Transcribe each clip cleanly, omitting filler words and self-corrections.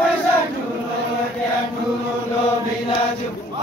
पैसा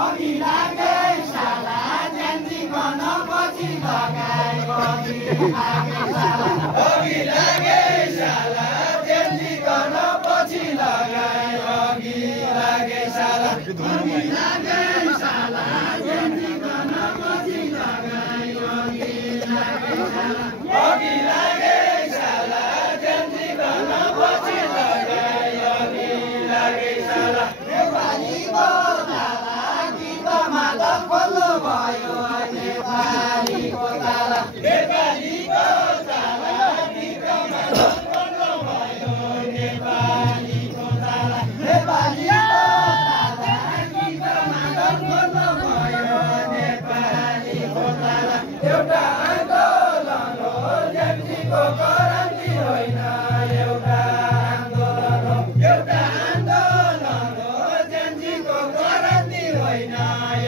अघि लागे साला ज्यान्जी गर्न पछि लगाए अघि लागे साला अघि लागे साला ज्यान्जी गर्न पछि लगाए अघि लागे साला अघि लागे साला ज्यान्जी गर्न पछि लगाए अघि लागे साला अघि लागे साला ज्यान्जी गर्न पछि लगाए अघि लागे साला नेपालीको ताला गीतमा त खोल्नु भयो नेपालीको ताला नेपालीको ताला गीतमा त खोल्नु भयो नेपालीको ताला नेपालीको ताला गीतमा त खोल्नु भयो नेपालीको ताला एउटा आन्दोलन हो ज्यान्जीको क्रान्ति होइन एउटा आन्दोलन हो एउटा आन्दोलन हो ज्यान्जीको क्रान्ति होइन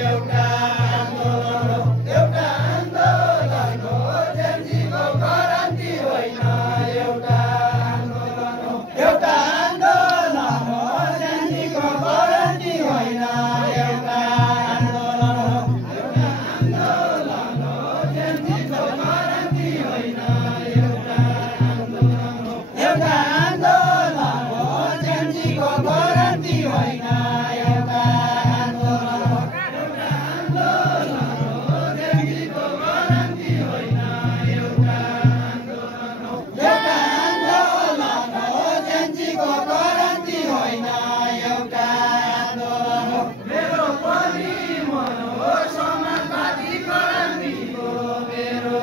एउटा आन्दोलन हो एउटा आन्दोलन हो ज्यान्जीको क्रान्ति होइन एउटा आन्दोलन हो एउटा आन्दोलन हो ज्यान्जीको क्रान्ति होइन एउटा आन्दोलन हो एउटा आन्दोलन हो ज्यान्जीको क्रान्ति होइन एउटा आन्दोलन हो एउटा आन्दोलन हो ज्यान्जीको क्रान्ति होइन एउटा आन्दोलन हो एउटा आन्दोलन हो ज्यान्जीको क्रान्ति होइन एउटा आन्दोलन हो एउटा आन्दोलन हो ज्यान्जीको क्रान्ति होइन एउटा आन्दोलन हो मेरो पनि मन हो समाजवादी क्रान्तिको मेरो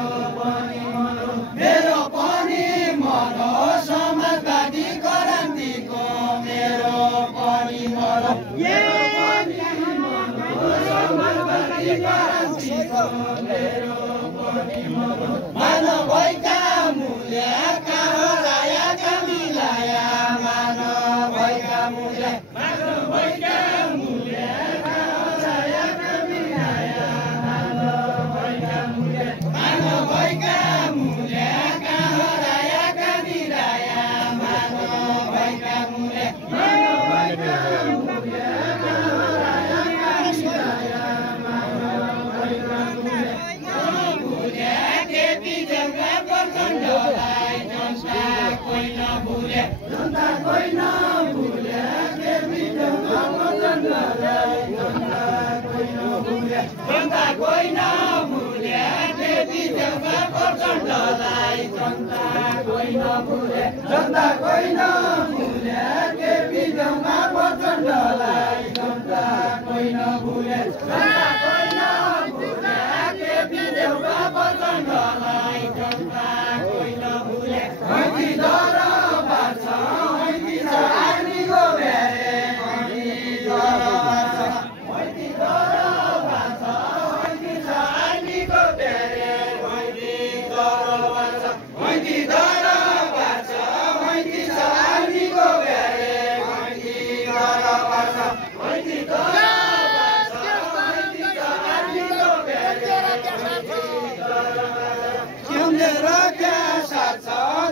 पनि मन हो मेरो पनि मन हो समाजवादी क्रान्तिको मेरो पनि मन हो समाजवादी क्रान्तिको मेरो पनि मन हो मानव भएका मूल्य कहाँ लाया मिलाया मानव भएका मूल्य मानव भएका मूल्य कहाँ लाया मिलाया मानव भएका मूल्य मानव भएका मूल्य कहाँ लाया मिलाया मानव भएका मूल्य मानव भएका मूल्य कहाँ लाया मिलाया मानव भएका मूल्य भूल्य केपी जग्गा प्रचण्डलाई जनता कोही नभुले जनता कोही नभुले केपी जग्गा प्रचण्डलाई जनता कोही नभुले जनता कोही नभुले केपी जग्गा प्रचण्डलाई जनता कोही नभुले जनता कोही नभुले केपी जग्गा प्रचण्डलाई जनता कोही नभुले जनता कोही नभुले केपी जग्गा प्रचण्डलाई जनता कोही नभुले हैती दरबार छ हैती छ आर्मीको बेरे हैती दरबार छ हैती दरबार छ हैती छ आर्मीको बेरे हैती दरबार छ हैती दरबार छ हैती छ आर्मीको बेरे हैती दरबार छ हैती दरबार छ हैती छ आर्मीको बेरे सम्झेर क्या साथ छ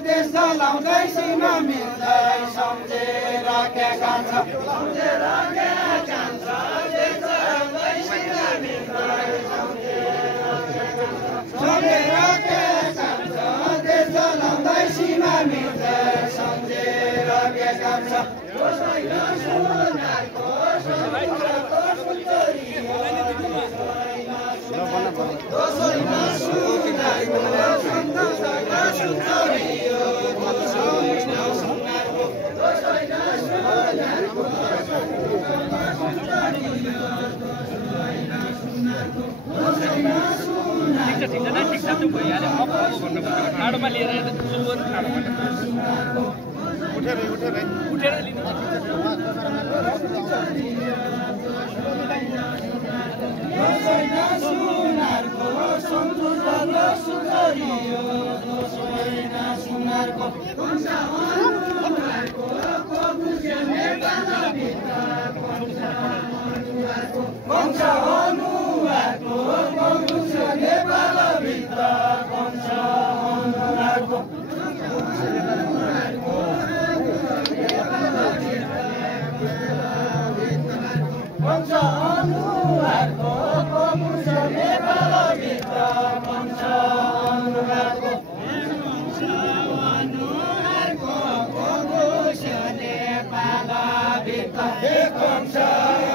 देश चलाउँदै सीमा मिल्दै सम्झेर क्या काम छ सम्झेर क्या काम छ देश चलाउँदै सीमा मिल्दै सम्झेर क्या काम छ देश चलाउँदै सीमा मिल्दै सम्झेर क्या काम छ कसैले सुनाएको समुद्रको सुन्दरी हो कसैले सुनाएको समुद्रको सुन्दरी हो कसैले सुनाएको समुद्रको सुन्दरी हो कसैले सुनाएको ठिक छ ठिक छ त्यो भइहाल्यो अब भन्नु पर्छ ठाडोमा लिएर सुरुवात ठाडोमा उठेर लिनु कसैले सुनाएको समुद्रको सुन्दरी हो कसैले सुनाएको कन्सा अनुहारको कबुसे नेपालभित्र कन्सा अनुहारको कबुसे नेपालभित्र कन्सा अनुहारको वंश अनुहारको वंश नेपालभित्र वंश अनुहारको वंश अनुहारको वंश नेपालभित्र एक वंश